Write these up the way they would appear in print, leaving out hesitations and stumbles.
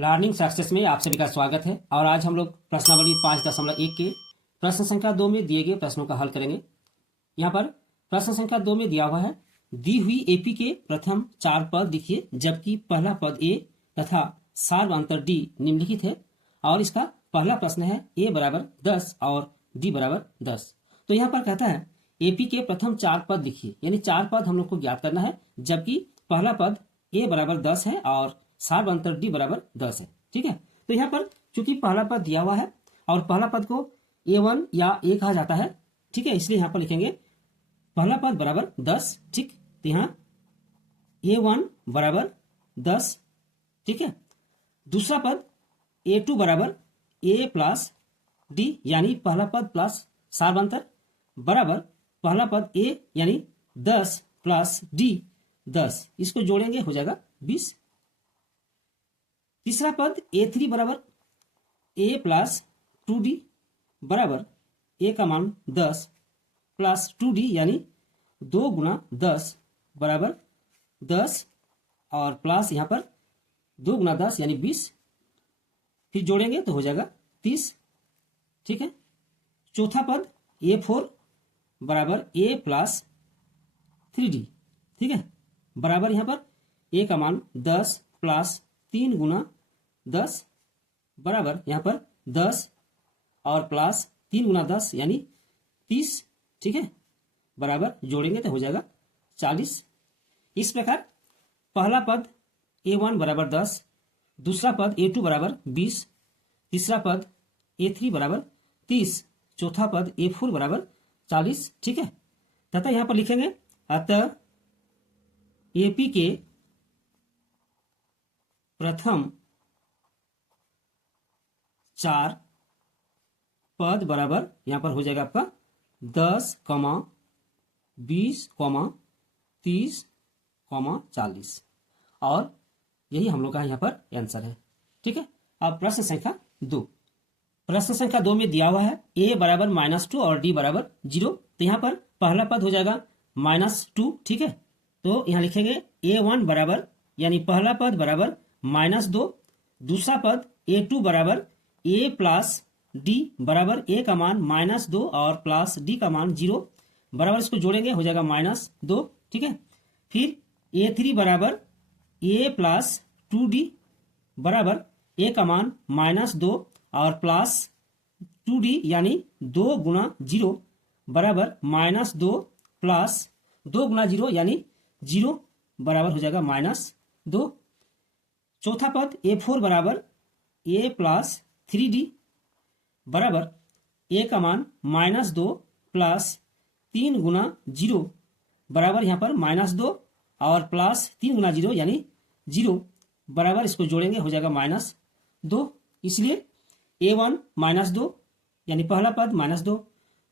Learning success में आप सभी का स्वागत है। और आज हम लोग प्रश्नावली 5.1 के प्रश्न संख्या 2 में दिए गए प्रश्नों का हल करेंगे। यहाँ पर प्रश्न संख्या 2 में दिया हुआ है, दी हुई एपी के प्रथम 4 पद लिखिए जबकि पहला पद ए तथा सार्वअंतर डी निम्नलिखित है। और इसका पहला प्रश्न है ए बराबर 10 और डी बराबर 10। तो यहाँ पर कहता है एपी के प्रथम 4 पद लिखिए, यानी 4 पद हम लोग को ज्ञात करना है, जबकि पहला पद ए बराबर 10 है और सार्वअंतर डी बराबर 10 है। ठीक है, तो यहाँ पर चूंकि पहला पद दिया हुआ है और पहला पद को A1 या ए कहा जाता है, ठीक है, इसलिए यहाँ पर लिखेंगे पहला पद बराबर 10। ठीक, तो यहाँ A1 बराबर 10। ठीक है, दूसरा पद A2 बराबर ए प्लस डी यानी पहला पद प्लस सार्वअंतर बराबर पहला पद ए यानी 10 प्लस डी 10, इसको जोड़ेंगे हो जाएगा 20। तीसरा पद A3 बराबर ए प्लस 2D बराबर ए का मान 10 प्लस 2D यानी 2 गुना 10 बराबर 10 और प्लस यहाँ पर 2 गुना 10 यानी 20, फिर जोड़ेंगे तो हो जाएगा 30। ठीक है, चौथा पद A4 बराबर ए प्लस 3D, ठीक है, बराबर यहाँ पर ए का मान 10 प्लस 3 गुना 10 बराबर यहाँ पर 10 और प्लस 3 गुना 10 यानी 30। ठीक है, बराबर जोड़ेंगे तो हो जाएगा 40। इस प्रकार पहला पद A1 बराबर 10, दूसरा पद A2 बराबर 20, तीसरा पद A3 बराबर 30, चौथा पद A4 बराबर 40। ठीक है, तथा यहाँ पर लिखेंगे अतः एपी के प्रथम 4 पद बराबर यहाँ पर हो जाएगा आपका 10, 20, 30, 40 और यही हम लोग का यहाँ पर आंसर है। ठीक है, अब प्रश्न संख्या 2। प्रश्न संख्या 2 में दिया हुआ है a बराबर -2 और d बराबर 0। तो यहाँ पर पहला पद हो जाएगा -2। ठीक है, तो यहाँ लिखेंगे A1 बराबर यानी पहला पद बराबर -2, दूसरा पद A2 बराबर a प्लस डी बराबर ए का मान -2 और प्लस डी का मान 0 बराबर, इसको जोड़ेंगे हो जाएगा -2। ठीक है, फिर A3 बराबर ए प्लस 2D बराबर ए का मान -2 और प्लस 2D यानी 2 गुना 0 बराबर -2 प्लस 2 गुना 0 यानी 0 बराबर हो जाएगा -2। चौथा पद A4 बराबर ए प्लस 3D बराबर ए का मान -2 प्लस 3 गुना 0 बराबर यहाँ पर -2 और प्लस 3 गुना 0 यानी 0 बराबर, इसको जोड़ेंगे हो जाएगा -2। इसलिए A1 -2 यानी पहला पद -2,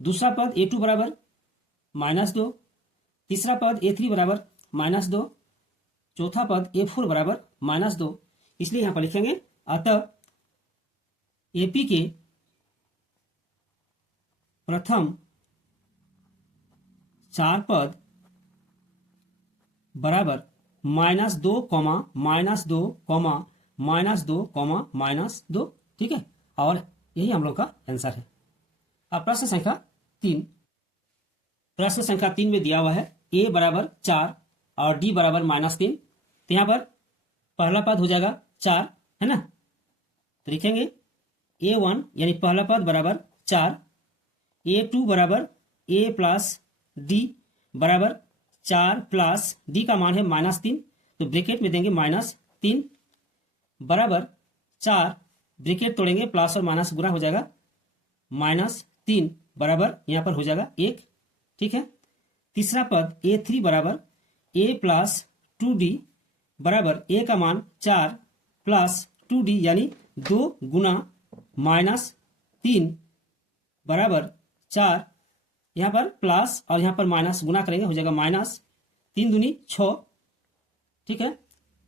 दूसरा पद A2 बराबर -2, तीसरा पद A3 बराबर -2, चौथा पद A4 बराबर -2। इसलिए यहाँ पर लिखेंगे अतः एपी के प्रथम 4 पद बराबर -2, -2, -2, -2। ठीक है, और यही हम लोग का आंसर है। अब प्रश्न संख्या 3। प्रश्न संख्या 3 में दिया हुआ है a बराबर 4 और d बराबर -3। तो यहाँ पर पहला पद हो जाएगा 4, है ना, तो लिखेंगे A1 यानी पहला पद बराबर 4, A2 बराबर a प्लस डी बराबर 4 प्लस डी का मान है -3, तो ब्रैकेट में देंगे -3 बराबर 4, ब्रैकेट तोड़ेंगे प्लस और माइनस गुना हो जाएगा -3 बराबर यहाँ पर हो जाएगा 1। ठीक है, तीसरा पद A3 बराबर a प्लस 2D बराबर ए का मान 4 प्लस 2D यानी 2 गुना -3 बराबर 4, यहाँ पर प्लस और यहाँ पर माइनस गुना करेंगे हो जाएगा -3 दूनी 6। ठीक है,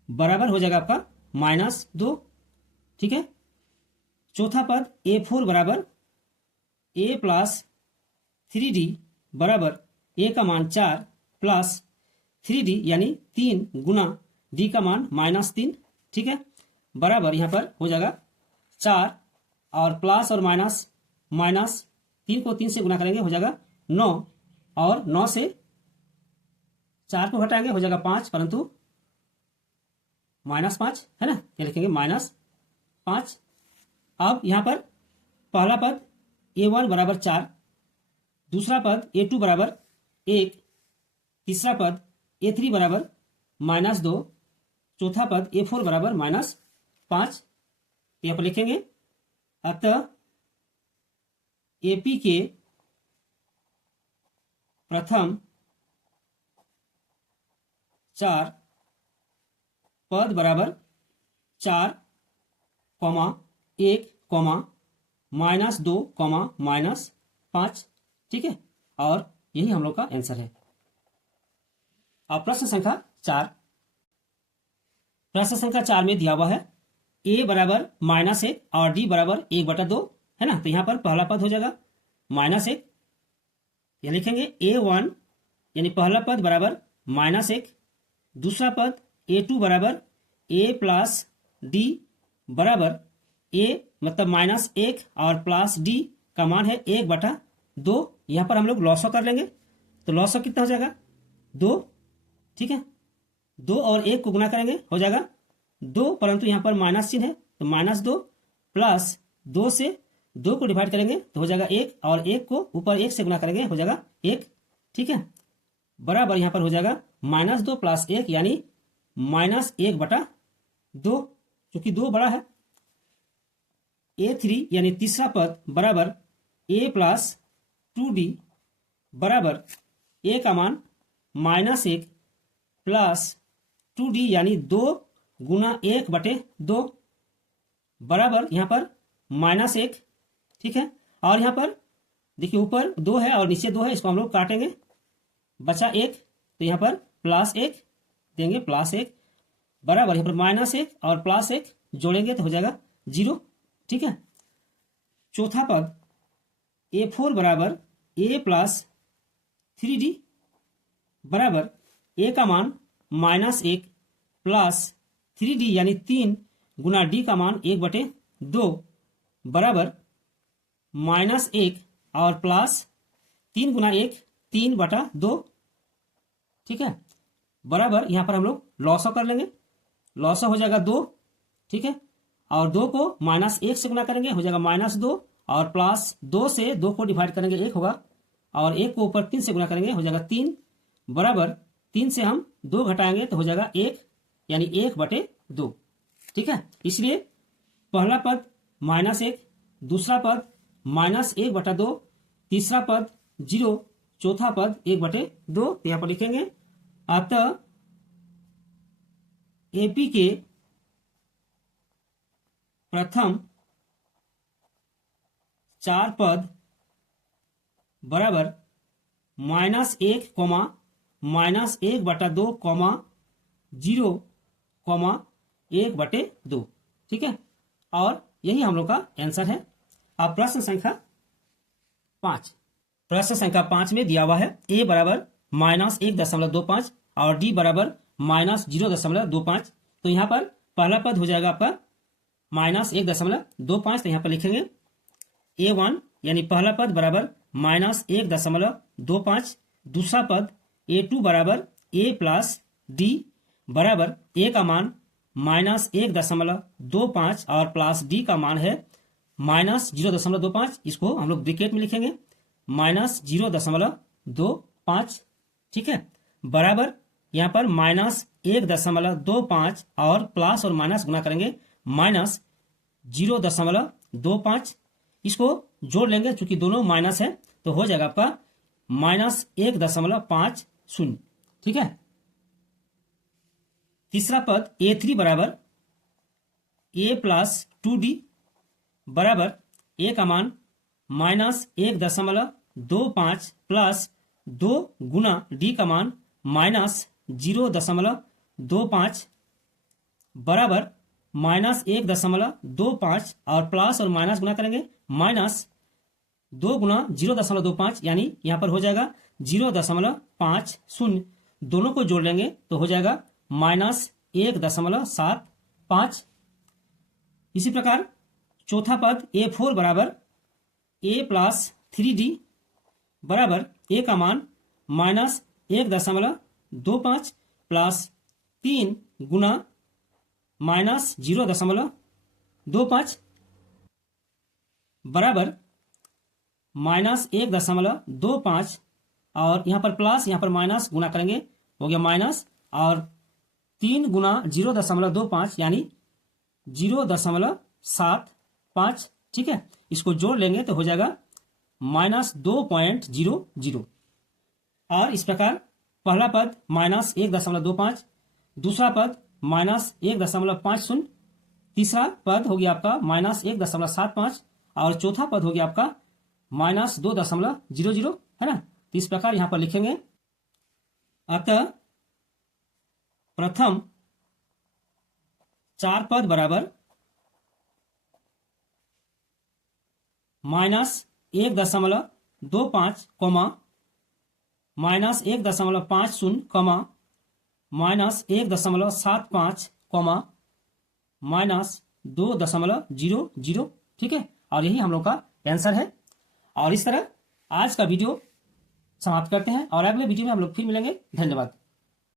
बराबर हो जाएगा आपका -2। ठीक है, चौथा पद A4 बराबर a प्लस 3D बराबर ए का मान 4 प्लस 3D यानी 3 गुना डी का मान -3। ठीक है, बराबर यहाँ पर हो जाएगा 4 और प्लस और माइनस, माइनस 3 को 3 से गुना करेंगे हो जाएगा 9 और 9 से 4 को घटाएंगे हो जाएगा 5, परंतु -5 है ना, क्या लिखेंगे -5। अब यहाँ पर पहला पद a1 बराबर 4, दूसरा पद a2 बराबर 1, तीसरा पद a3 बराबर -2, चौथा पद a4 बराबर -5। यहाँ पर लिखेंगे अतः AP के प्रथम 4 पद बराबर 4, -1, -2, -5। ठीक है, और यही हम लोग का आंसर है। अब प्रश्न संख्या 4, प्रश्न संख्या 4 में दिया हुआ है a बराबर -1 और d बराबर 1/2 है ना। तो यहाँ पर पहला पद हो जाएगा -1, यह लिखेंगे a1 यानी पहला पद बराबर -1, दूसरा पद a2 बराबर a प्लस d बराबर a मतलब -1 और प्लस d का मान है 1/2। यहाँ पर हम लोग लॉसो कर लेंगे, तो लॉसो कितना हो जाएगा 2। ठीक है, 2 और 1 को गुना करेंगे हो जाएगा 2, परंतु यहाँ पर माइनस चिन्ह है तो -2 प्लस 2 से 2 को डिवाइड करेंगे तो हो जाएगा 1 और 1 को ऊपर 1 से गुना करेंगे हो जाएगा 1। ठीक है, बराबर यहाँ पर हो जाएगा -2 प्लस 1 यानी -1/2, क्योंकि 2 बड़ा है। a3 यानी तीसरा पद बराबर a प्लस 2d बराबर a का मान -1 प्लस 2d यानी 2 गुना 1/2 बराबर यहाँ पर -1। ठीक है, और यहाँ पर देखिए ऊपर 2 है और नीचे 2 है, इसको हम लोग काटेंगे, बचा 1, तो यहाँ पर +1 देंगे, +1 बराबर यहाँ पर -1 और +1 जोड़ेंगे तो हो जाएगा 0। ठीक है, चौथा पद a4 बराबर a प्लस 3d बराबर a का मान -1 प्लस 3d यानी 3 गुना d का मान 1/2 बराबर -1 और प्लस 3 गुना 1 3/2। ठीक है, बराबर यहाँ पर हम लोग लॉसो कर लेंगे, लॉसो हो जाएगा 2। ठीक है, और 2 को -1 से गुना करेंगे हो जाएगा -2 और प्लस 2 से 2 को डिवाइड करेंगे 1 होगा और 1 को ऊपर 3 से गुना करेंगे हो जाएगा 3 बराबर 3 से हम 2 घटाएंगे तो हो जाएगा 1 यानी 1/2। ठीक है, इसलिए पहला पद -1, दूसरा पद -1/2, तीसरा पद 0, चौथा पद 1/2। यहाँ पर लिखेंगे अतः AP के प्रथम 4 पद बराबर -1, -1/2, 0, 1/2। ठीक है, और यही हम लोग का आंसर है। अब प्रश्न संख्या 5, प्रश्न संख्या 5 में दिया हुआ है a बराबर -1.25 और d बराबर -0.25। तो यहाँ पर पहला पद हो जाएगा आपका -1.25, तो यहाँ पर लिखेंगे a1 यानी पहला पद बराबर -1.25, दूसरा पद a2 बराबर a प्लस d बराबर a का मान -1.25 और प्लस d का मान है -0.25। इसको हम लोग ब्रैकेट में लिखेंगे -0.25। ठीक है, बराबर यहाँ पर -1.25 और प्लस और माइनस गुना करेंगे -0.25। इसको जोड़ लेंगे, चूंकि दोनों माइनस है तो हो जाएगा आपका -1.50। ठीक है, तीसरा पद a3 बराबर a प्लस 2d बराबर a का मान -1.25 प्लस 2 गुना d का मान -0.25 बराबर -1.25 और प्लस और माइनस गुना करेंगे -2 गुना 0.25 यानी यहाँ पर हो जाएगा 0.50। दोनों को जोड़ लेंगे तो हो जाएगा -1.75। इसी प्रकार चौथा पद A4 बराबर A प्लस 3D बराबर A का मान -1.25 प्लस 3 गुना -0.25 बराबर -1.25 और यहाँ पर प्लस यहाँ पर माइनस गुना करेंगे, हो गया माइनस, और 3 गुना 0.25 यानी 0.75। ठीक है, इसको जोड़ लेंगे तो हो जाएगा -2.00। और इस प्रकार पहला पद -1.25, दूसरा पद -1.50, तीसरा पद हो गया आपका -1.75 और चौथा पद हो गया आपका -2.00, है ना। तो इस प्रकार यहां पर लिखेंगे। अतः प्रथम 4 पद बराबर -1.25, -1.50, -1.75, -2.00। ठीक है, और यही हम लोग का आंसर है। और इस तरह आज का वीडियो समाप्त करते हैं और अगले वीडियो में हम लोग फिर मिलेंगे। धन्यवाद।